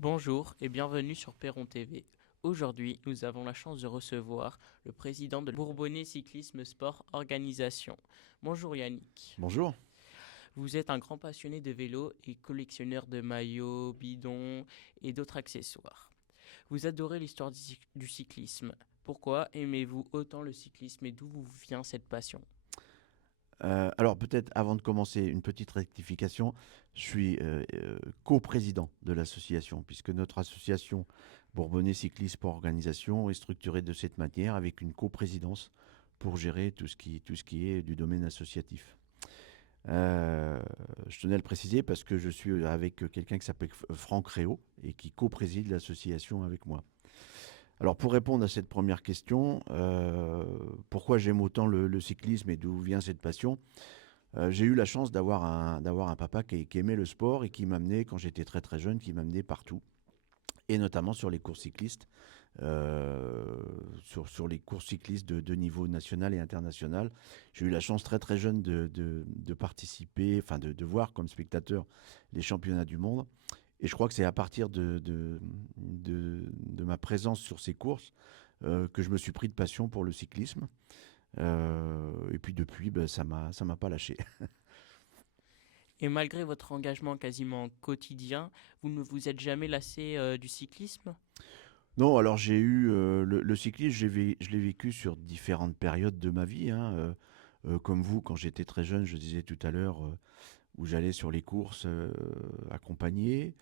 Bonjour et bienvenue sur Perron TV. Aujourd'hui, nous avons la chance de recevoir le président de Bourbonnais Cyclisme Sport Organisation. Bonjour Yannick. Bonjour. Vous êtes un grand passionné de vélo et collectionneur de maillots, bidons et d'autres accessoires. Vous adorez l'histoire du cyclisme. Pourquoi aimez-vous autant le cyclisme et d'où vous vient cette passion? Alors peut-être avant de commencer, une petite rectification. Je suis coprésident de l'association, puisque notre association Bourbonnais Cyclisme Sport Organisation est structurée de cette manière, avec une coprésidence pour gérer tout ce qui est du domaine associatif. Je tenais à le préciser parce que je suis avec quelqu'un qui s'appelle Franck Réau et qui co-préside l'association avec moi. Alors pour répondre à cette première question, pourquoi j'aime autant le cyclisme et d'où vient cette passion? J'ai eu la chance d'avoir un papa qui aimait le sport et qui m'amenait, quand j'étais très très jeune, qui m'amenait partout, et notamment sur les courses cyclistes, sur les courses cyclistes de niveau national et international. J'ai eu la chance très très jeune de participer, enfin de voir comme spectateur les championnats du monde. Et je crois que c'est à partir de ma présence sur ces courses que je me suis pris de passion pour le cyclisme. Et puis depuis, ben, ça m'a pas lâché. Et malgré votre engagement quasiment quotidien, vous ne vous êtes jamais lassé du cyclisme? Non, alors j'ai eu le cyclisme, je l'ai vécu sur différentes périodes de ma vie, hein, comme vous, quand j'étais très jeune, je disais tout à l'heure, où j'allais sur les courses accompagné.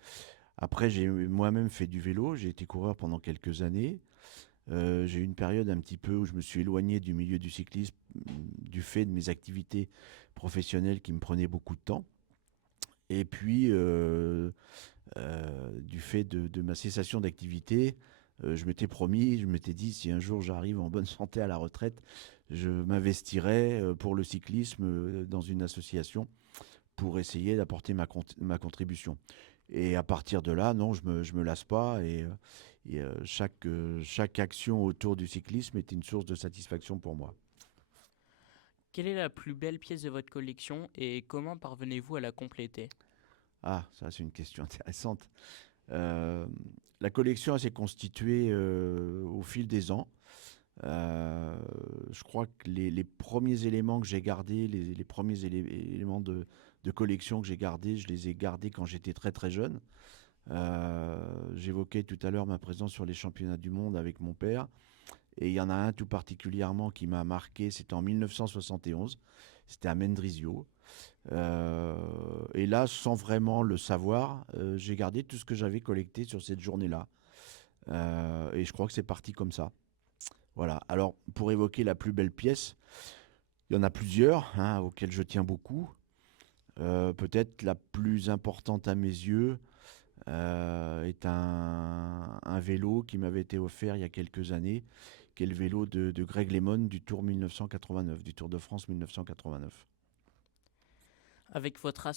Après, j'ai moi-même fait du vélo, j'ai été coureur pendant quelques années. J'ai eu une période un petit peu où je me suis éloigné du milieu du cyclisme du fait de mes activités professionnelles qui me prenaient beaucoup de temps. Et puis, du fait de ma cessation d'activité, je m'étais promis, je m'étais dit, si un jour j'arrive en bonne santé à la retraite, je m'investirai pour le cyclisme dans une association pour essayer d'apporter ma contribution. Et à partir de là, non, je me lasse pas et chaque action autour du cyclisme est une source de satisfaction pour moi. Quelle est la plus belle pièce de votre collection et comment parvenez-vous à la compléter? Ah, ça c'est une question intéressante. Euh, la collection elle s'est constituée au fil des ans. Euh, je crois que les premiers éléments que j'ai gardés, les premiers éléments de collection que j'ai gardés, je les ai gardés quand j'étais très très jeune. J'évoquais tout à l'heure ma présence sur les championnats du monde avec mon père. Et il y en a un tout particulièrement qui m'a marqué, c'était en 1971. C'était à Mendrisio. Et là, sans vraiment le savoir, j'ai gardé tout ce que j'avais collecté sur cette journée-là. Et je crois que c'est parti comme ça. Voilà. Alors, pour évoquer la plus belle pièce, il y en a plusieurs hein, auxquelles je tiens beaucoup. Peut-être la plus importante à mes yeux est un vélo qui m'avait été offert il y a quelques années, qui est le vélo de Greg LeMond du Tour 1989, du Tour de France 1989. Avec votre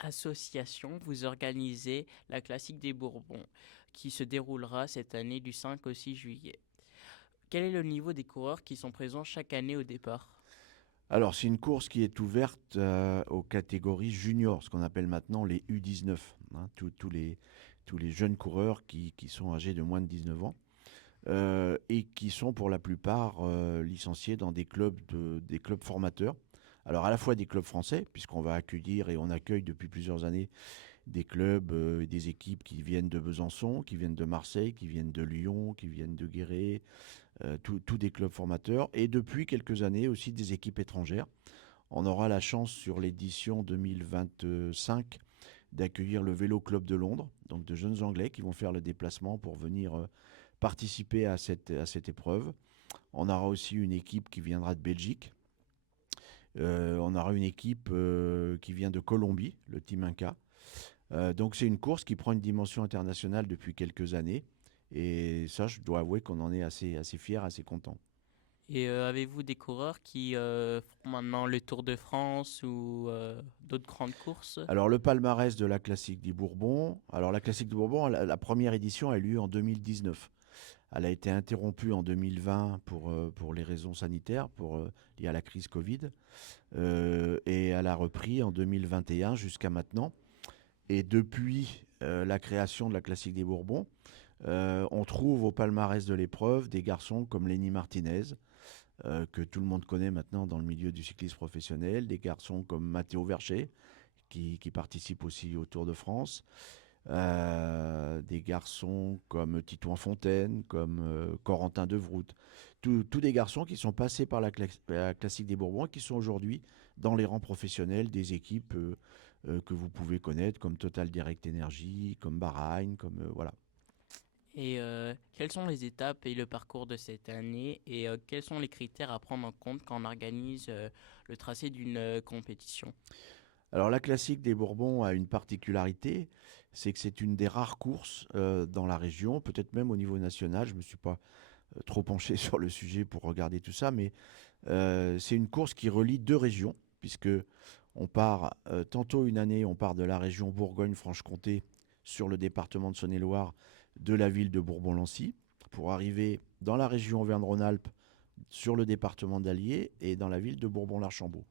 association, vous organisez la Classique des Bourbons, qui se déroulera cette année du 5 au 6 juillet. Quel est le niveau des coureurs qui sont présents chaque année au départ? Alors, c'est une course qui est ouverte aux catégories juniors, ce qu'on appelle maintenant les U19, hein, tous les jeunes coureurs qui sont âgés de moins de 19 ans. Et qui sont pour la plupart licenciés dans des clubs formateurs. Alors à la fois des clubs français, puisqu'on va accueillir et on accueille depuis plusieurs années des clubs et des équipes qui viennent de Besançon, qui viennent de Marseille, qui viennent de Lyon, qui viennent de Guéret, tous des clubs formateurs, et depuis quelques années aussi des équipes étrangères. On aura la chance sur l'édition 2025 d'accueillir le Vélo Club de Londres, donc de jeunes Anglais qui vont faire le déplacement pour venir participer à cette épreuve. On aura aussi une équipe qui viendra de Belgique. On aura une équipe qui vient de Colombie, le Team Inca. Donc c'est une course qui prend une dimension internationale depuis quelques années. Et ça, je dois avouer qu'on en est assez fier, assez content. Et avez-vous des coureurs qui font maintenant le Tour de France ou d'autres grandes courses? Alors le palmarès de la Classique du Bourbon. Alors la Classique du Bourbon, la première édition a eu lieu en 2019. Elle a été interrompue en 2020 pour les raisons sanitaires, liées à la crise Covid. Et elle a repris en 2021 jusqu'à maintenant. Et depuis la création de la Classique des Bourbons, on trouve au palmarès de l'épreuve des garçons comme Lenny Martinez, que tout le monde connaît maintenant dans le milieu du cyclisme professionnel, des garçons comme Matteo Verchet, qui participe aussi au Tour de France, des garçons comme Titouan Fontaine, comme Corentin Devrout, tous des garçons qui sont passés par la Classique des Bourbons et qui sont aujourd'hui dans les rangs professionnels des équipes que vous pouvez connaître, comme Total Direct Energy, comme Bahreïn, comme voilà. Et quelles sont les étapes et le parcours de cette année et quels sont les critères à prendre en compte quand on organise le tracé d'une compétition? Alors la Classique des Bourbons a une particularité, c'est que c'est une des rares courses dans la région, peut-être même au niveau national. Je ne me suis pas trop penché sur le sujet pour regarder tout ça, mais c'est une course qui relie deux régions, puisque on part tantôt une année, on part de la région Bourgogne-Franche-Comté sur le département de Saône-et-Loire, de la ville de Bourbon-Lancy, pour arriver dans la région Auvergne-Rhône-Alpes sur le département d'Allier et dans la ville de Bourbon-l'Archambault.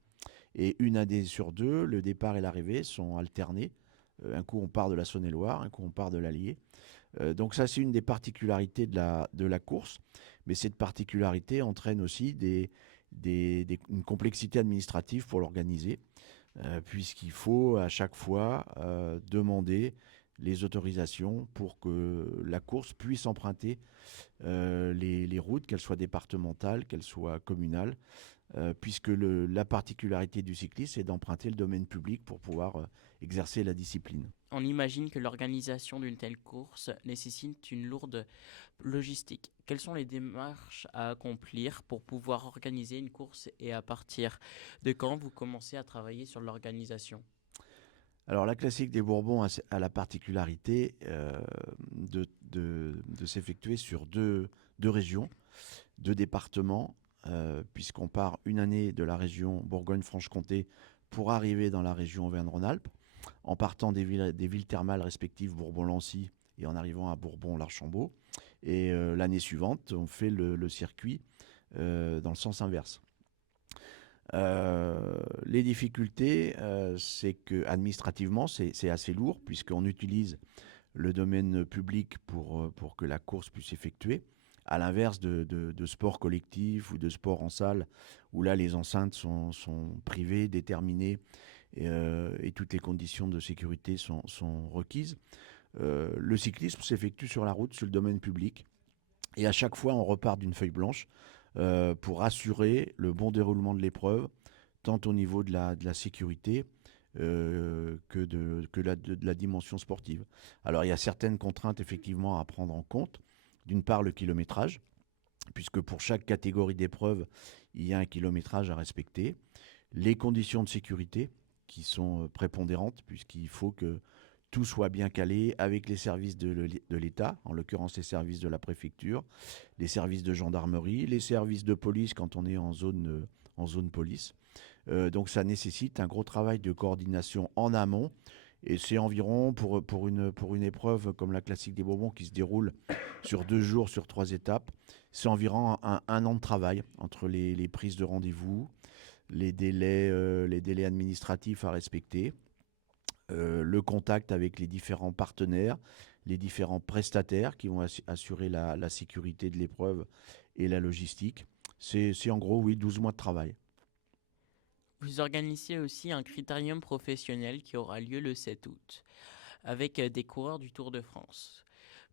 Et une année sur deux, le départ et l'arrivée sont alternés. Un coup on part de la Saône-et-Loire, un coup on part de l'Allier. Donc ça c'est une des particularités de la course, mais cette particularité entraîne aussi une complexité administrative pour l'organiser, puisqu'il faut à chaque fois demander les autorisations pour que la course puisse emprunter les routes, qu'elles soient départementales, qu'elles soient communales, puisque la particularité du cyclisme, c'est d'emprunter le domaine public pour pouvoir exercer la discipline. On imagine que l'organisation d'une telle course nécessite une lourde logistique. Quelles sont les démarches à accomplir pour pouvoir organiser une course et à partir de quand vous commencez à travailler sur l'organisation? Alors la Classique des Bourbons a la particularité de s'effectuer sur deux régions, deux départements, puisqu'on part une année de la région Bourgogne-Franche-Comté pour arriver dans la région Auvergne-Rhône-Alpes, en partant des villes thermales respectives Bourbon-Lancy et en arrivant à Bourbon-l'Archambault. Et l'année suivante, on fait le circuit dans le sens inverse. Les difficultés, c'est que administrativement, c'est assez lourd, puisqu'on utilise le domaine public pour que la course puisse s'effectuer, à l'inverse de sports collectifs ou de sports en salle, où là les enceintes sont privées, déterminées, et toutes les conditions de sécurité sont requises. Le cyclisme s'effectue sur la route, sur le domaine public, et à chaque fois on repart d'une feuille blanche pour assurer le bon déroulement de l'épreuve, tant au niveau de la sécurité de la dimension sportive. Alors il y a certaines contraintes effectivement à prendre en compte. D'une part le kilométrage, puisque pour chaque catégorie d'épreuve, il y a un kilométrage à respecter. Les conditions de sécurité, qui sont prépondérantes, puisqu'il faut que tout soit bien calé avec les services de l'État, en l'occurrence les services de la préfecture, les services de gendarmerie, les services de police quand on est en zone police. Donc ça nécessite un gros travail de coordination en amont. Et c'est environ, pour une épreuve comme la Classique des Bourbons qui se déroule sur 2 jours, sur 3 étapes, c'est environ un an de travail entre les prises de rendez-vous, les délais administratifs à respecter, le contact avec les différents partenaires, les différents prestataires qui vont assurer la sécurité de l'épreuve et la logistique. C'est en gros, oui, 12 mois de travail. Vous organisez aussi un critérium professionnel qui aura lieu le 7 août avec des coureurs du Tour de France.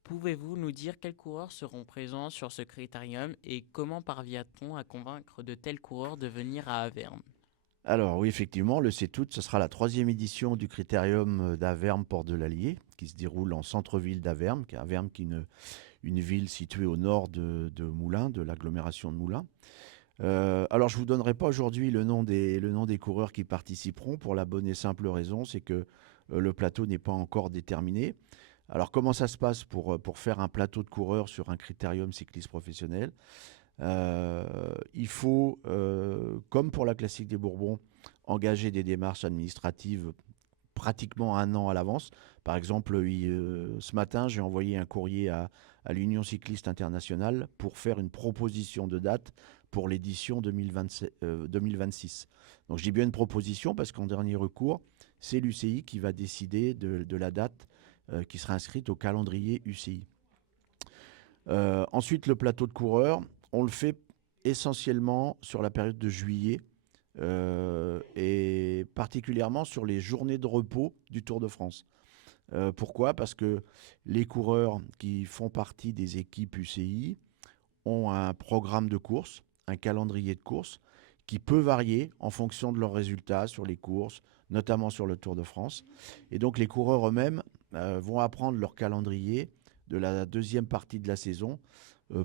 Pouvez-vous nous dire quels coureurs seront présents sur ce critérium et comment parvient-on à convaincre de tels coureurs de venir à Avermes? Alors oui, effectivement, le 7 août, ce sera la 3e édition du Critérium d'Avermes Port de l'Allier, qui se déroule en centre-ville d'Avermes, qui est une ville située au nord de Moulins, de l'agglomération de Moulins. Alors je ne vous donnerai pas aujourd'hui le nom des coureurs qui participeront, pour la bonne et simple raison, c'est que le plateau n'est pas encore déterminé. Alors comment ça se passe pour faire un plateau de coureurs sur un critérium cycliste professionnel? Il faut, comme pour la Classique des Bourbons, engager des démarches administratives pratiquement un an à l'avance. Par exemple, ce matin, j'ai envoyé un courrier à l'Union cycliste internationale pour faire une proposition de date pour l'édition 2026. Donc je dis bien une proposition parce qu'en dernier recours, c'est l'UCI qui va décider de la date qui sera inscrite au calendrier UCI. Ensuite, le plateau de coureurs, on le fait essentiellement sur la période de juillet et particulièrement sur les journées de repos du Tour de France. Pourquoi? Parce que les coureurs qui font partie des équipes UCI ont un programme de course, un calendrier de course qui peut varier en fonction de leurs résultats sur les courses, notamment sur le Tour de France. Et donc les coureurs eux-mêmes vont apprendre leur calendrier de la deuxième partie de la saison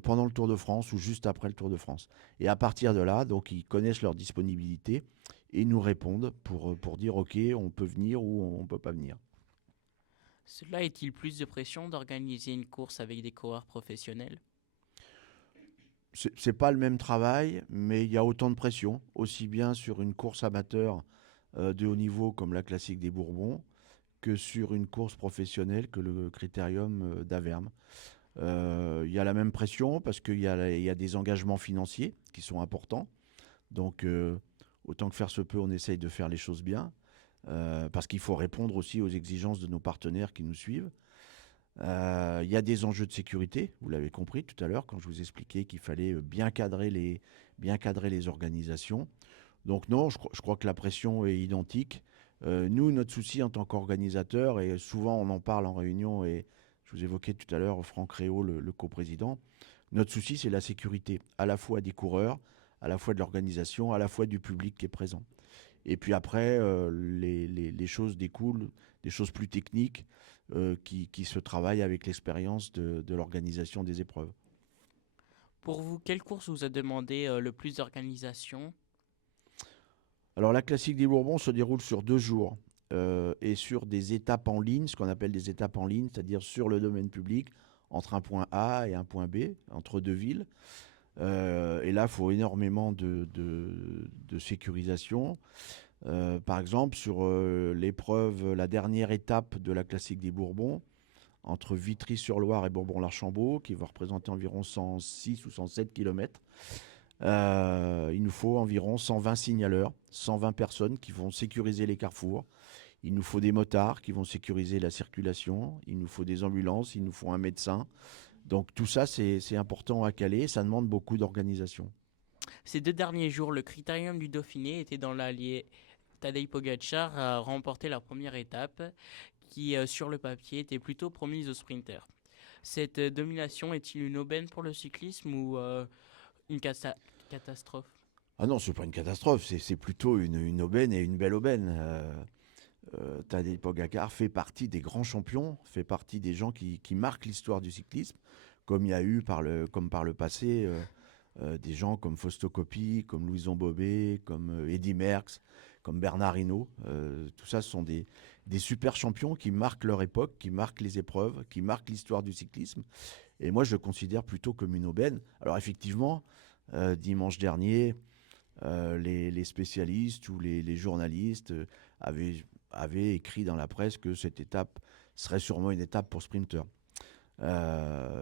pendant le Tour de France ou juste après le Tour de France. Et à partir de là, donc ils connaissent leur disponibilité et nous répondent pour dire ok, on peut venir ou on ne peut pas venir. Cela est-il plus de pression d'organiser une course avec des coureurs professionnels? C'est pas le même travail, mais il y a autant de pression, aussi bien sur une course amateur de haut niveau comme la Classique des Bourbons, que sur une course professionnelle que le Critérium d'Averme. Il y a la même pression parce qu'il y a des engagements financiers qui sont importants. Donc, autant que faire se peut, on essaye de faire les choses bien. Parce qu'il faut répondre aussi aux exigences de nos partenaires qui nous suivent. Il y a des enjeux de sécurité, vous l'avez compris tout à l'heure quand je vous expliquais qu'il fallait bien cadrer les organisations. Donc non, je crois que la pression est identique. Nous, notre souci en tant qu'organisateur, et souvent on en parle en réunion, et je vous évoquais tout à l'heure Franck Réau, le coprésident, notre souci c'est la sécurité, à la fois des coureurs, à la fois de l'organisation, à la fois du public qui est présent. Et puis après, les choses découlent, des choses plus techniques qui se travaillent avec l'expérience de l'organisation des épreuves. Pour vous, quelle course vous a demandé le plus d'organisation? Alors la classique des Bourbons se déroule sur 2 jours et sur des étapes en ligne, ce qu'on appelle des étapes en ligne, c'est-à-dire sur le domaine public, entre un point A et un point B, entre deux villes. Et là, il faut énormément de sécurisation. Par exemple, sur l'épreuve, la dernière étape de la classique des Bourbons, entre Vitry-sur-Loire et Bourbon-l'Archambault, qui va représenter environ 106 ou 107 km, il nous faut environ 120 signaleurs, 120 personnes qui vont sécuriser les carrefours. Il nous faut des motards qui vont sécuriser la circulation. Il nous faut des ambulances, il nous faut un médecin. Donc tout ça, c'est important à caler. Ça demande beaucoup d'organisation. Ces 2 derniers jours, le Critérium du Dauphiné était dans l'Allier. Tadej Pogacar a remporté la première étape qui, sur le papier, était plutôt promise aux sprinters. Cette domination est-il une aubaine pour le cyclisme ou une catastrophe? Ah non, c'est pas une catastrophe, c'est plutôt une aubaine et une belle aubaine. Tadej Pogacar fait partie des grands champions, fait partie des gens qui marquent l'histoire du cyclisme, comme il y a eu comme par le passé des gens comme Fausto Coppi, comme Louison Bobet, comme Eddy Merckx, comme Bernard Hinault. Tout ça, ce sont des super champions qui marquent leur époque, qui marquent les épreuves, qui marquent l'histoire du cyclisme. Et moi, je le considère plutôt comme une aubaine. Alors effectivement, dimanche dernier, les spécialistes ou les journalistes avaient écrit dans la presse que cette étape serait sûrement une étape pour sprinter.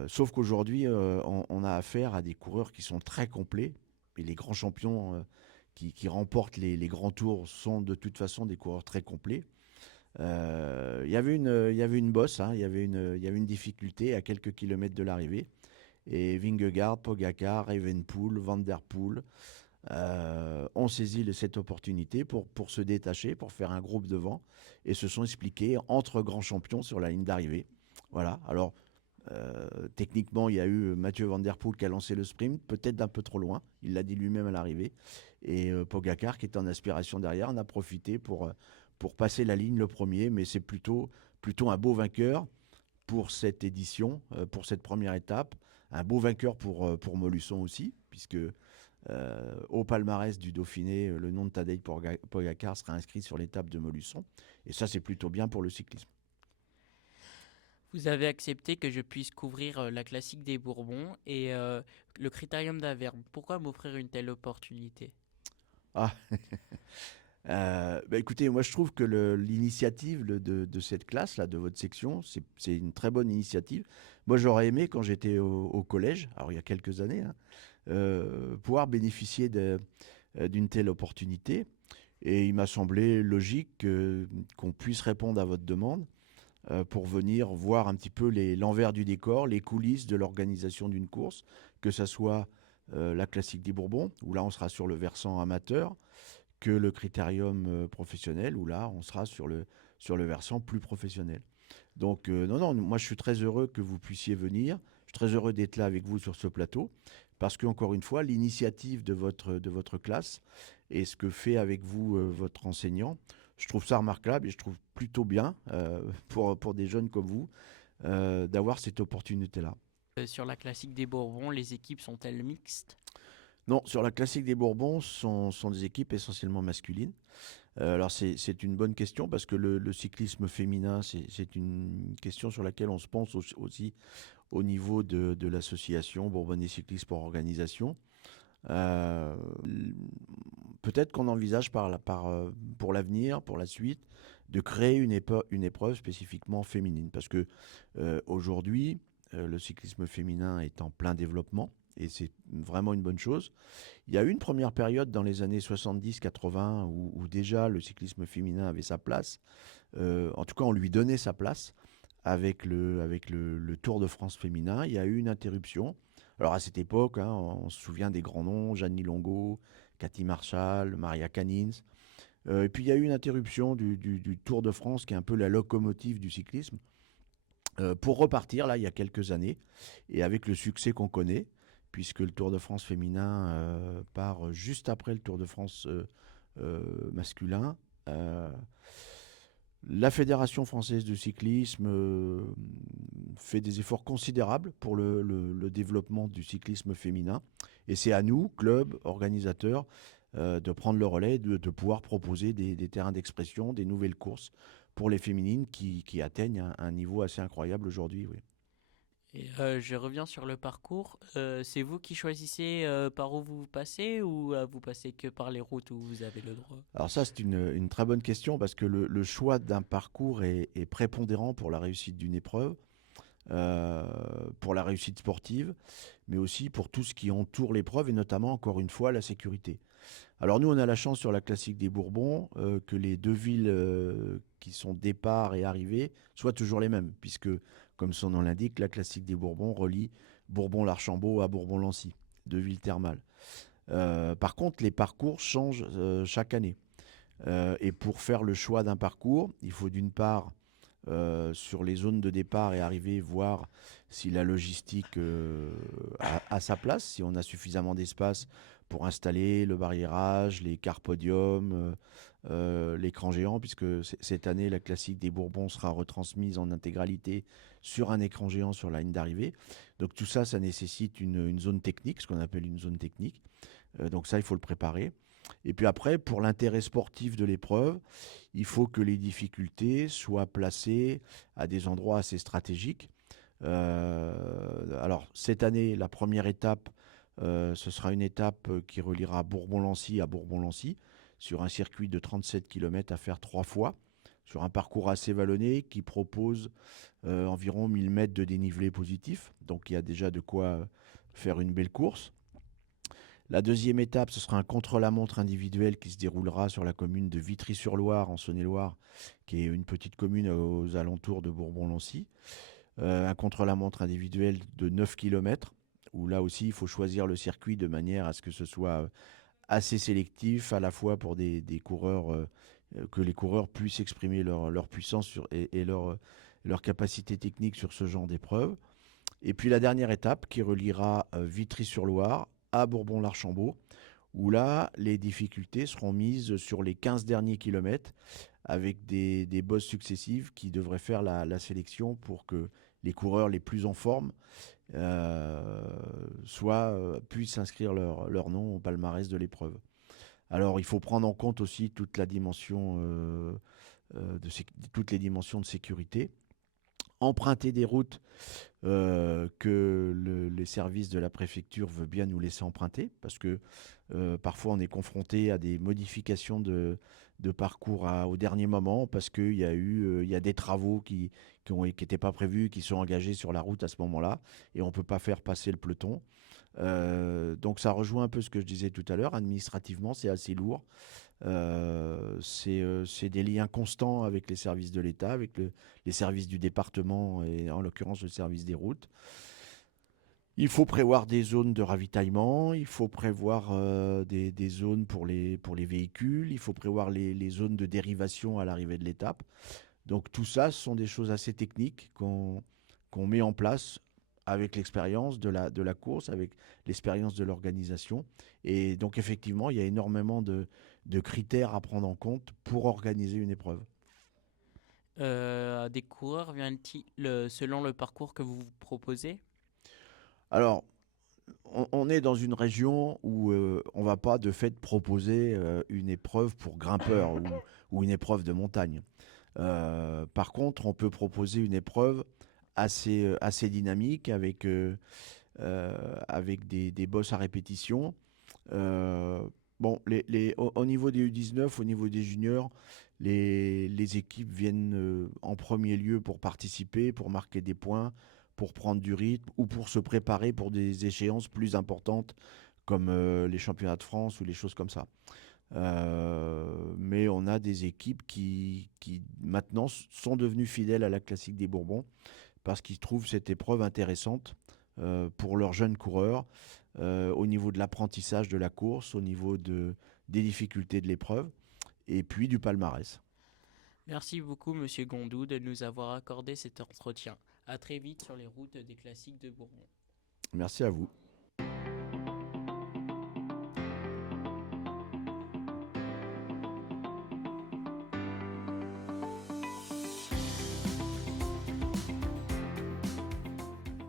Sauf qu'aujourd'hui, on a affaire à des coureurs qui sont très complets. Et les grands champions qui remportent les grands tours sont de toute façon des coureurs très complets. Il y avait une bosse, hein, il y avait une difficulté à quelques kilomètres de l'arrivée. Et Vingegaard, Pogacar, Evenepoel, Van Der Poel ont saisi cette opportunité pour se détacher, pour faire un groupe devant et se sont expliqués entre grands champions sur la ligne d'arrivée. Voilà. Alors, techniquement, il y a eu Mathieu Van Der Poel qui a lancé le sprint, peut-être d'un peu trop loin. Il l'a dit lui-même à l'arrivée. Et Pogacar, qui est en aspiration derrière, en a profité pour passer la ligne le premier. Mais c'est plutôt un beau vainqueur pour cette édition, pour cette première étape. Un beau vainqueur pour Molusson aussi, puisque au palmarès du Dauphiné, le nom de Tadej Pogacar sera inscrit sur l'étape de Molusson. Et ça, c'est plutôt bien pour le cyclisme. Vous avez accepté que je puisse couvrir la classique des Bourbons et le Critérium d'Averme. Pourquoi m'offrir une telle opportunité? Ah, écoutez, moi je trouve que l'initiative de cette classe, là, de votre section, c'est une très bonne initiative. Moi j'aurais aimé, quand j'étais au collège, alors il y a quelques années, hein, pouvoir bénéficier d'une telle opportunité. Et il m'a semblé logique qu'on puisse répondre à votre demande pour venir voir un petit peu l'envers du décor, les coulisses de l'organisation d'une course, que ce soit la Classique des Bourbons, où là on sera sur le versant amateur, que le Critérium professionnel, où là on sera sur le versant plus professionnel. Donc non, non, moi je suis très heureux que vous puissiez venir, je suis très heureux d'être là avec vous sur ce plateau, parce qu'encore une fois, l'initiative de votre classe et ce que fait avec vous votre enseignant, je trouve ça remarquable et je trouve plutôt bien pour des jeunes comme vous d'avoir cette opportunité-là. Sur la classique des Bourbons, les équipes sont-elles mixtes? Non, sur la classique des Bourbons, sont des équipes essentiellement masculines. Alors c'est une bonne question parce que le cyclisme féminin, c'est une question sur laquelle on se pense aussi au niveau de l'association Bourbonnais Cyclisme pour Organisation. Euh, Peut-être qu'on envisage pour l'avenir, pour la suite, de créer une épreuve spécifiquement féminine. Parce que aujourd'hui, le cyclisme féminin est en plein développement et c'est vraiment une bonne chose. Il y a eu une première période dans les années 70-80 où déjà le cyclisme féminin avait sa place. En tout cas, on lui donnait sa place avec le Tour de France féminin. Il y a eu une interruption. Alors à cette époque, hein, on se souvient des grands noms, Jeannie Longo, Cathy Marshall, Maria Canins. Et puis il y a eu une interruption du Tour de France, qui est un peu la locomotive du cyclisme, pour repartir là il y a quelques années, et avec le succès qu'on connaît, puisque le Tour de France féminin part juste après le Tour de France masculin. Euh, la Fédération française de cyclisme fait des efforts considérables pour le développement du cyclisme féminin. Et c'est à nous, clubs, organisateurs, de prendre le relais, de pouvoir proposer des terrains d'expression, des nouvelles courses pour les féminines qui atteignent un niveau assez incroyable aujourd'hui. Oui. Et je reviens sur le parcours. C'est vous qui choisissez par où vous passez ou vous passez que par les routes où vous avez le droit? Alors ça, c'est une très bonne question parce que le choix d'un parcours est prépondérant pour la réussite d'une épreuve, euh, pour la réussite sportive, mais aussi pour tout ce qui entoure l'épreuve et notamment, encore une fois, la sécurité. Alors nous, on a la chance sur la Classique des Bourbons que les deux villes qui sont départ et arrivée soient toujours les mêmes, puisque, comme son nom l'indique, la Classique des Bourbons relie Bourbon-l'Archambault à Bourbon-Lancy, deux villes thermales. Par contre, les parcours changent chaque année. Et pour faire le choix d'un parcours, il faut d'une part, sur les zones de départ et arrivée, voir si la logistique a sa place, si on a suffisamment d'espace pour installer le barriérage, les cars podiums, l'écran géant, puisque cette année, la classique des Bourbons sera retransmise en intégralité sur un écran géant sur la ligne d'arrivée. Donc tout ça, ça nécessite une zone technique, ce qu'on appelle une zone technique. Donc ça, il faut le préparer. Et puis après, pour l'intérêt sportif de l'épreuve, il faut que les difficultés soient placées à des endroits assez stratégiques. Alors, cette année, la première étape, ce sera une étape qui reliera Bourbon-Lancy à Bourbon-Lancy, sur un circuit de 37 km à faire 3 fois, sur un parcours assez vallonné qui propose environ 1000 mètres de dénivelé positif. Donc, il y a déjà de quoi faire une belle course. La deuxième étape, ce sera un contre-la-montre individuel qui se déroulera sur la commune de Vitry-sur-Loire, en Saône-et-Loire, qui est une petite commune aux alentours de Bourbon-Lancy. Un contre-la-montre individuel de 9 km, où là aussi, il faut choisir le circuit de manière à ce que ce soit assez sélectif, à la fois pour des coureurs, que les coureurs puissent exprimer leur puissance et leur capacité technique sur ce genre d'épreuve. Et puis la dernière étape qui reliera Vitry-sur-Loire à Bourbon-l'Archambault, où là, les difficultés seront mises sur les 15 derniers kilomètres avec des bosses successives qui devraient faire la sélection pour que les coureurs les plus en forme puissent inscrire leur nom au palmarès de l'épreuve. Alors, il faut prendre en compte aussi toutes les dimensions de sécurité, emprunter des routes que les services de la préfecture veulent bien nous laisser emprunter, parce que parfois on est confronté à des modifications de parcours au dernier moment, parce qu'il y a des travaux qui n'étaient pas prévus, qui sont engagés sur la route à ce moment-là, et on ne peut pas faire passer le peloton. Donc ça rejoint un peu ce que je disais tout à l'heure, administrativement c'est assez lourd. C'est des liens constants avec les services de l'État, avec les services du département et en l'occurrence le service des routes. Il faut prévoir des zones de ravitaillement, il faut prévoir des zones pour les véhicules, il faut prévoir les zones de dérivation à l'arrivée de l'étape. Donc tout ça, ce sont des choses assez techniques qu'on met en place avec l'expérience de la course, avec l'expérience de l'organisation. Et donc effectivement, il y a énormément de critères à prendre en compte pour organiser une épreuve. Des coureurs viennent-ils selon le parcours que vous proposez? Alors, on est dans une région où on ne va pas de fait proposer une épreuve pour grimpeurs ou une épreuve de montagne. Par contre, on peut proposer une épreuve assez dynamique avec des bosses à répétition. Euh, bon, au niveau des U19, au niveau des juniors, les équipes viennent en premier lieu pour participer, pour marquer des points, pour prendre du rythme ou pour se préparer pour des échéances plus importantes comme les championnats de France ou les choses comme ça. Mais on a des équipes qui maintenant sont devenues fidèles à la classique des Bourbons parce qu'ils trouvent cette épreuve intéressante pour leurs jeunes coureurs au niveau de l'apprentissage de la course, des difficultés de l'épreuve et puis du palmarès. Merci beaucoup, Monsieur Gondou, de nous avoir accordé cet entretien. À très vite sur les routes des classiques de Bourbon. Merci à vous.